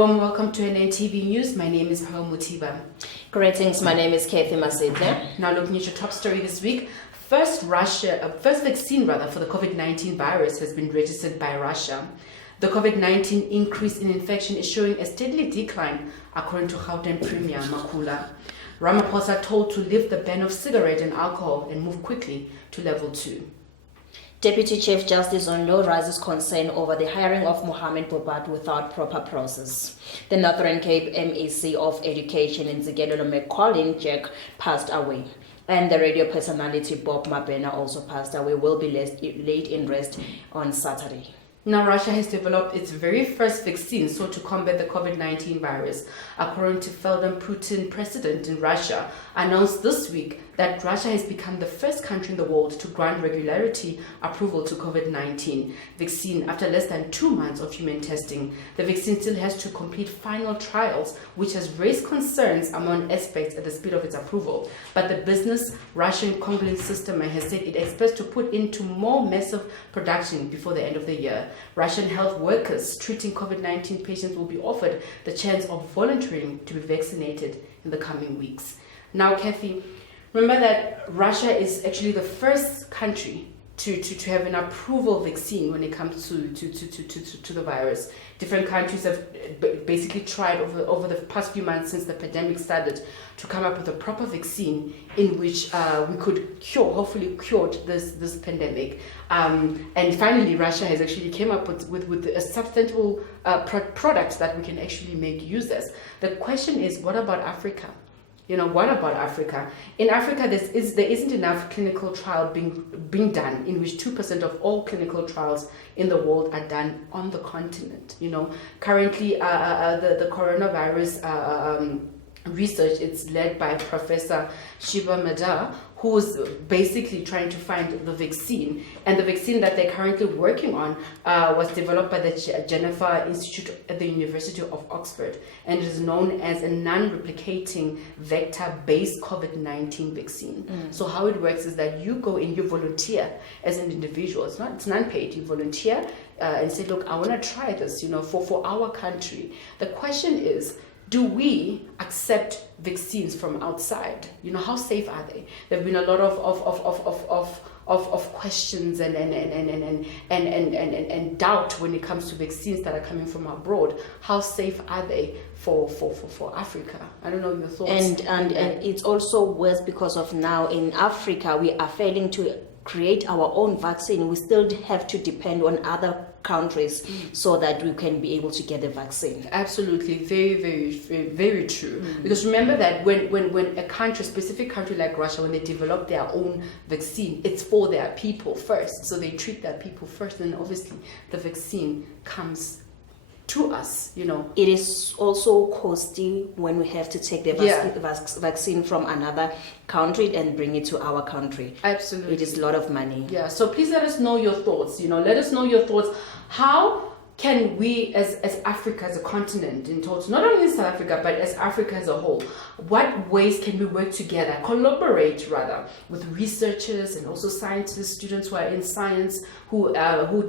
warm welcome to NNTV News. My name is Paul Mutiba. Greetings, my name is Kathy Masidle. Now looking at your top story this week. First vaccine for the COVID-19 virus has been registered by Russia. The COVID-19 increase in infection is showing a steady decline, according to Gauteng Premier Makula. Ramaphosa told to lift the ban of cigarette and alcohol and move quickly to level 2. Deputy Chief Justice Zondo raises concern over the hiring of Mohammed Bobat without proper process. The Northern Cape MEC of Education in Ntsikelelo McCollin Jack passed away. And the radio personality Bob Mabena also passed away, will be laid in rest on Saturday. Now, Russia has developed its very first vaccine to combat the COVID-19 virus. According to Vladimir Putin, president in Russia, announced this week that Russia has become the first country in the world to grant regularity approval to COVID-19 vaccine after less than 2 months of human testing. The vaccine still has to complete final trials, which has raised concerns among experts at the speed of its approval. But the business Russian Congolese system has said it expects to put into more massive production before the end of the year. Russian health workers treating COVID-19 patients will be offered the chance of volunteering to be vaccinated in the coming weeks. Now, Kathy, remember that Russia is actually the first country to have an approval vaccine when it comes to the virus. Different countries have basically tried over the past few months since the pandemic started to come up with a proper vaccine in which we could hopefully cure this pandemic. And finally, Russia has actually came up with a substantial product that we can actually make use of. The question is, what about Africa? What about Africa? In Africa, there isn't enough clinical trial being done, in which 2% of all clinical trials in the world are done on the continent. Currently, the coronavirus research, it's led by Professor Shiba Madar, who's basically trying to find the vaccine. And the vaccine that they're currently working on was developed by the Jennifer Institute at the University of Oxford, and it is known as a non-replicating vector-based COVID-19 vaccine. So how it works is that you go in, you volunteer as an individual. It's non-paid. You volunteer and say, look, I want to try this, for our country. The question is, do we accept vaccines from outside? How safe are they? There have been a lot of questions and doubt when it comes to vaccines that are coming from abroad. How safe are they for Africa? I don't know your thoughts. And it's also worse because of now in Africa we are failing to create our own vaccine. We still have to depend on other countries so that we can be able to get the vaccine. Absolutely, very, very, very, very true. Because remember that when a specific country like Russia, when they develop their own vaccine, it's for their people first. So they treat their people first, and obviously the vaccine comes to us, It is also costly when we have to take the vaccine from another country and bring it to our country. Absolutely. It is a lot of money. Yeah, so please let us know your thoughts, let us know your thoughts. How can we as Africa, as a continent in total, not only in South Africa, but as Africa as a whole, what ways can we work together, collaborate rather, with researchers and also scientists, students who are in science, who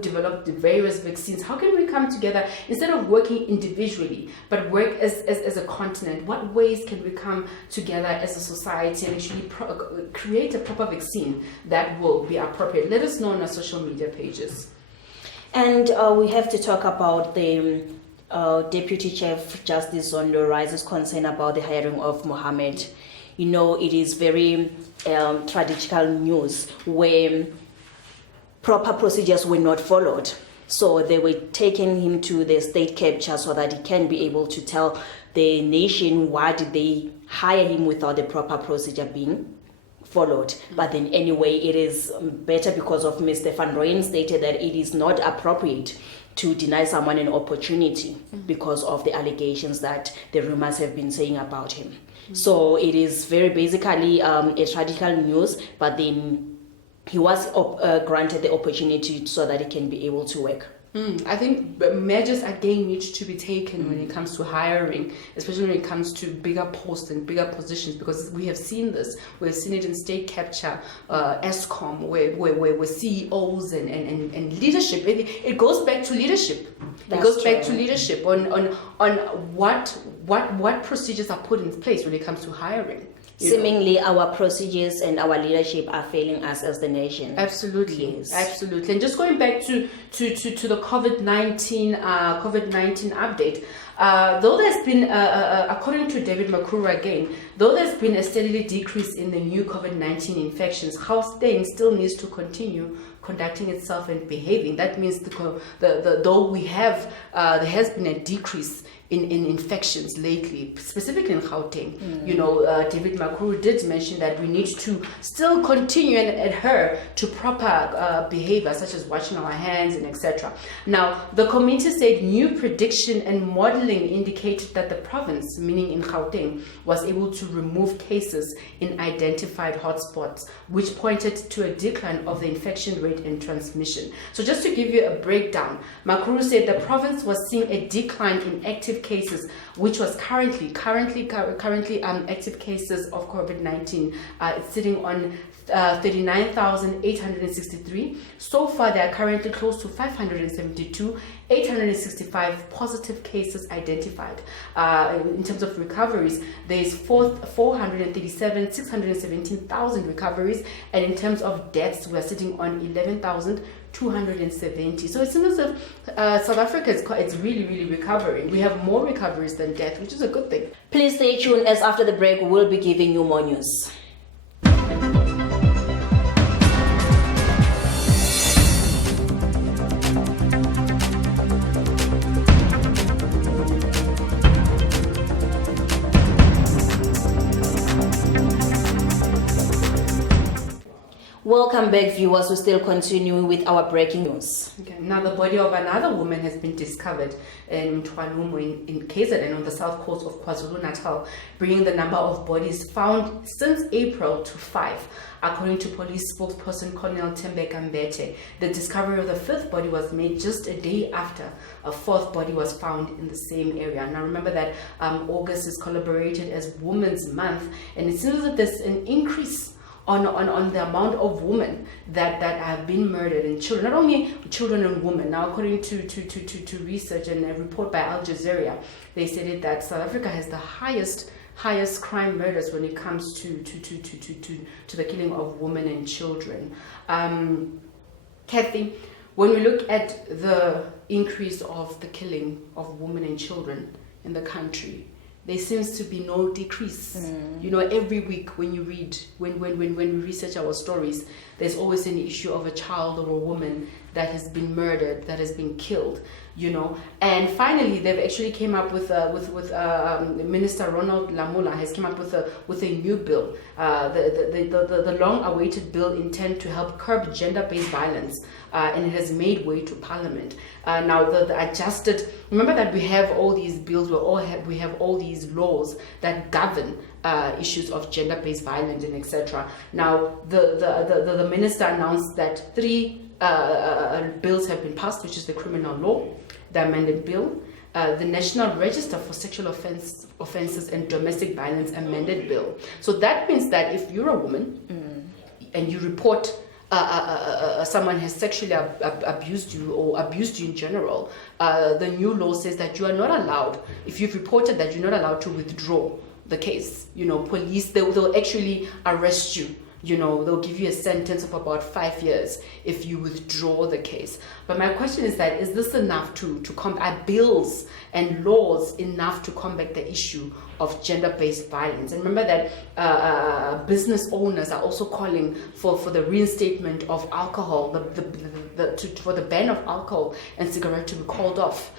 develop the various vaccines? How can we come together instead of working individually, but work as a continent? What ways can we come together as a society and actually create a proper vaccine that will be appropriate? Let us know on our social media pages. And we have to talk about the Deputy Chief Justice Zondo raises concern about the hiring of Mohammed. It is very tragical news where proper procedures were not followed. So they were taking him to the state capture so that he can be able to tell the nation why did they hire him without the proper procedure being followed. But then anyway, it is better because of Mr. Van Rooyen stated that it is not appropriate to deny someone an opportunity because of the allegations that the rumors have been saying about him. So it is very basically a tragical news, but then he was granted the opportunity so that he can be able to work. I think measures again need to be taken when it comes to hiring, especially when it comes to bigger posts and bigger positions, because we have seen this. We've seen it in state capture, ESCOM, where CEOs and leadership. It goes back to leadership. That's it goes back true. to leadership on what procedures are put in place when it comes to hiring. Seemingly, our procedures and our leadership are failing us as the nation. Absolutely, Yes. absolutely. And just going back to the COVID-19 update, though there's been, according to David Makuru again, though there's been a steady decrease in the new COVID-19 infections, Gauteng still needs to continue conducting itself and behaving. That means though we have there has been a decrease in infections lately, specifically in Gauteng. David Makuru did mention that we need to still continue and adhere to proper behavior, such as washing our hands and etc. Now, the committee said new prediction and modeling indicated that the province, meaning in Gauteng, was able to remove cases in identified hotspots, which pointed to a decline of the infection rate and transmission. So just to give you a breakdown, Makuru said the province was seeing a decline in active cases, which was currently active cases of COVID-19. It's sitting on 39,863. So far, there are currently close to 572, 865 positive cases identified. In terms of recoveries, there is 437, 617,000 recoveries, and in terms of deaths, we are sitting on 11,270. So it seems as if South Africa it's really recovering. We have more recoveries than death, which is a good thing. Please stay tuned, as after the break, we'll be giving you more news. Welcome back, viewers. We're still continuing with our breaking news. Okay. Now, the body of another woman has been discovered in Mtwalumo in KZN on the south coast of KwaZulu-Natal, bringing the number of bodies found since April to 5. According to police spokesperson Colonel Tembeka Mbete, the discovery of the fifth body was made just a day after a fourth body was found in the same area. Now, remember that August is collaborated as Women's Month, and it seems that there's an increase on the amount of women that have been murdered, and children, not only children and women. Now, according to research and a report by Al Jazeera, they stated that South Africa has the highest crime murders when it comes to the killing of women and children. Kathy, when we look at the increase of the killing of women and children in the country, there seems to be no decrease. Every week when you read, when we research our stories, there's always an issue of a child or a woman that has been murdered, that has been killed. And finally, they've actually came up with Minister Ronald Lamola has come up with a new bill, the long-awaited bill intended to help curb gender-based violence, and it has made way to Parliament. Now, the adjusted. Remember that we have all these bills, we have all these laws that govern issues of gender-based violence and etc. Now, the minister announced that 3 bills have been passed, which is the criminal law, the amended bill, the National Register for Sexual Offences and Domestic Violence amended bill. So that means that if you're a woman and you report someone has sexually abused you or abused you in general, the new law says that you are not allowed, if you've reported that, you're not allowed to withdraw the case. Police, they'll actually arrest you. They'll give you a sentence of about 5 years if you withdraw the case. But my question is that, is this enough to combat bills and laws enough to combat the issue of gender-based violence? And remember that business owners are also calling for the reinstatement of alcohol, for the ban of alcohol and cigarette to be called off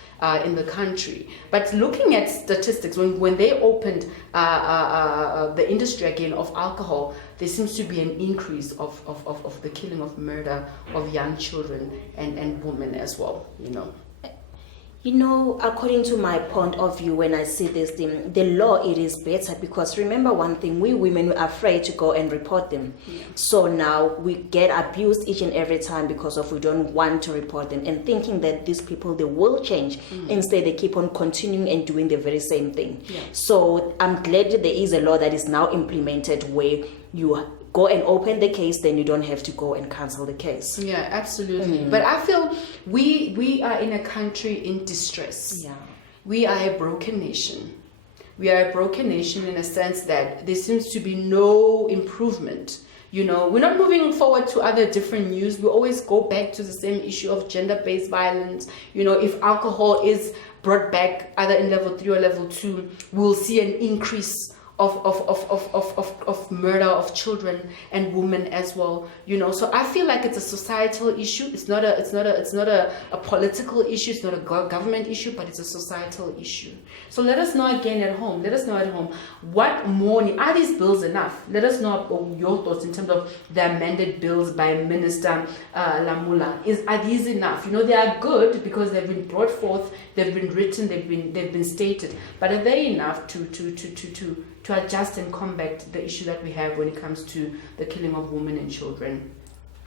in the country. But looking at statistics, when they opened the industry again of alcohol, there seems to be an increase of the killing of murder of young children and women as well. You know, according to my point of view, when I see this thing, the law, it is better because remember one thing, we women are afraid to go and report them. Yeah. So now we get abused each and every time because of we don't want to report them and thinking that these people, they will change. Instead, they keep on continuing and doing the very same thing. Yeah. So I'm glad that there is a law that is now implemented where you go and open the case, then you don't have to go and cancel the case. Yeah, absolutely. But I feel we are in a country in distress. Yeah. We are a broken nation. We are a broken nation in a sense that there seems to be no improvement. You know, we're not moving forward to other different news. We always go back to the same issue of gender-based violence. You know, if alcohol is brought back either in level 3 or level 2, we'll see an increase of murder of children and women as well, you know. So I feel like it's a societal issue. It's not a political issue. It's not a government issue, but it's a societal issue. So let us know again at home. Let us know at home, what more are these bills enough? Let us know your thoughts in terms of the amended bills by Minister Lamula. Are these enough? You know, they are good because they've been brought forth, they've been written, they've been stated, but are they enough to adjust and combat the issue that we have when it comes to the killing of women and children?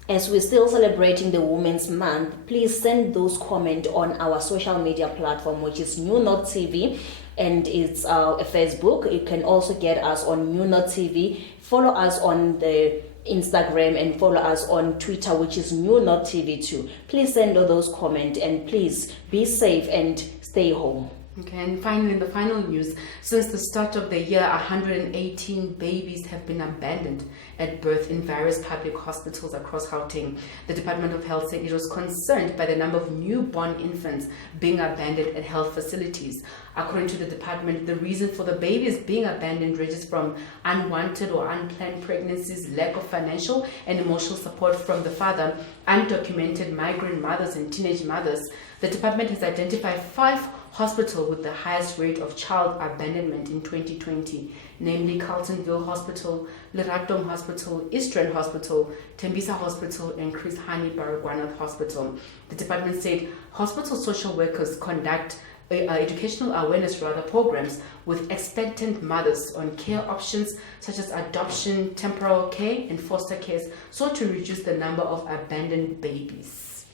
As we're still celebrating the Women's Month, please send those comments on our social media platform, which is NNTV, and it's a Facebook. You can also get us on NNTV. Follow us on the Instagram and follow us on Twitter, which is NNTV too. Please send all those comments and please be safe and stay home. Okay, and finally, in the final news, since the start of the year, 118 babies have been abandoned at birth in various public hospitals across Gauteng. The Department of Health said it was concerned by the number of newborn infants being abandoned at health facilities. According to the department, the reason for the babies being abandoned ranges from unwanted or unplanned pregnancies, lack of financial and emotional support from the father, undocumented migrant mothers and teenage mothers. The department has identified 5 hospitals with the highest rate of child abandonment in 2020, namely Carltonville Hospital, Leratom Hospital, Eastern Hospital, Tembisa Hospital, and Chris Hani Baragwanath Hospital. The department said hospital social workers conduct educational awareness programs with expectant mothers on care options such as adoption, temporal care, and foster care, so to reduce the number of abandoned babies.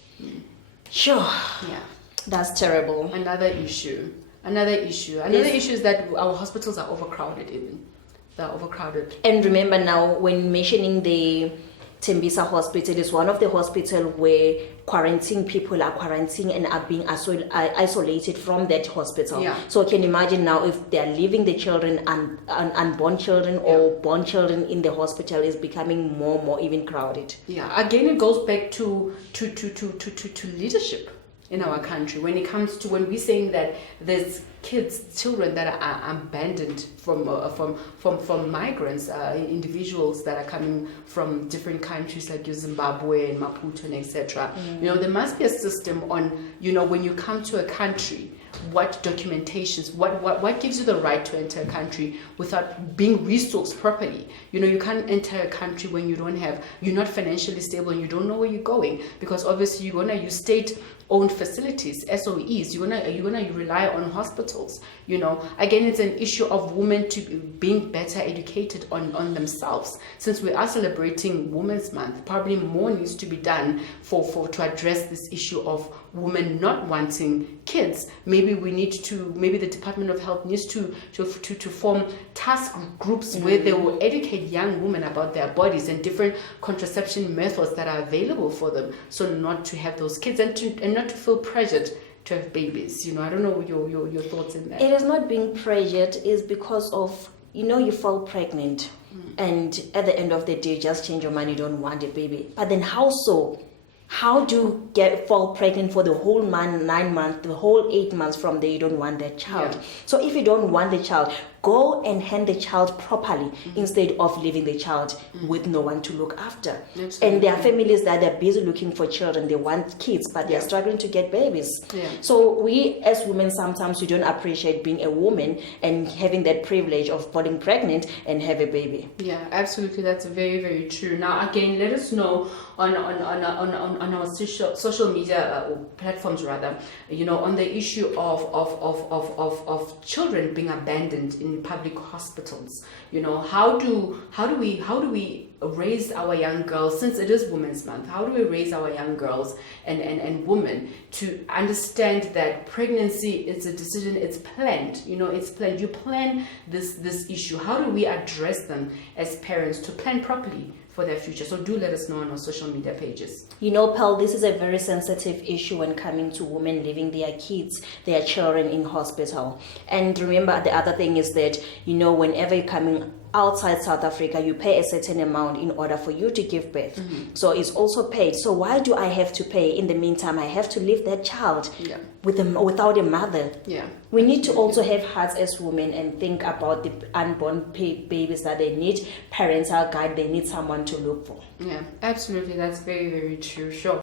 Sure. Yeah. That's terrible. Another issue is that our hospitals are overcrowded. They're overcrowded. And remember now, when mentioning the Tembisa Hospital, is one of the hospitals where quarantine people are quarantined and are being isolated from that hospital. Yeah. So can you imagine now if they are leaving the children, unborn children or born children in the hospital, is becoming more even crowded. Yeah. Again, it goes back to leadership in our country when it comes to when we're saying that there's children that are abandoned from migrants, individuals that are coming from different countries like Zimbabwe and Maputo and etc. You know, there must be a system on, you know, when you come to a country, what documentations, what gives you the right to enter a country without being resourced properly. You know, you can't enter a country when you're not financially stable and you don't know where you're going, because obviously you're gonna use state-owned facilities, SOEs. You're gonna rely on hospitals. You know, again, it's an issue of women being better educated on themselves. Since we are celebrating Women's Month, probably more needs to be done to address this issue of women not wanting kids. Maybe the Department of Health needs to form task groups where they will educate young women about their bodies and different contraception methods that are available for them, so not to have those kids and not to feel pressured to have babies. You know, I don't know your thoughts in that. It is not being pressured, is because of, you know, you fall pregnant and at the end of the day you just change your mind, you don't want a baby. But then how so? How do you fall pregnant for the whole 9 months, the whole 8 months from there you don't want that child? Yeah. So if you don't want the child, go and hand the child properly instead of leaving the child with no one to look after. Absolutely. And there are families that are busy looking for children, they want kids, but they are struggling to get babies. Yeah. So we as women, sometimes we don't appreciate being a woman and having that privilege of falling pregnant and have a baby. Yeah, absolutely. That's very, very true. Now, again, let us know on on our social media platforms rather, on the issue of children being abandoned in public hospitals. How do we raise our young girls, since it is Women's Month? How do we raise our young girls and women to understand that pregnancy is a decision, it's planned, it's planned. You plan this issue. How do we address them as parents to plan properly for their future? So do let us know on our social media pages. Pearl, this is a very sensitive issue when coming to women leaving their kids, their children in hospital. And remember, the other thing is that, whenever you're coming outside South Africa, you pay a certain amount in order for you to give birth. So it's also paid. So why do I have to pay? In the meantime, I have to leave that child without a mother. Yeah. We need to also have hearts as women and think about the unborn babies that they need parental guide, they need someone to look for. Yeah, absolutely. That's very, very true. Sure.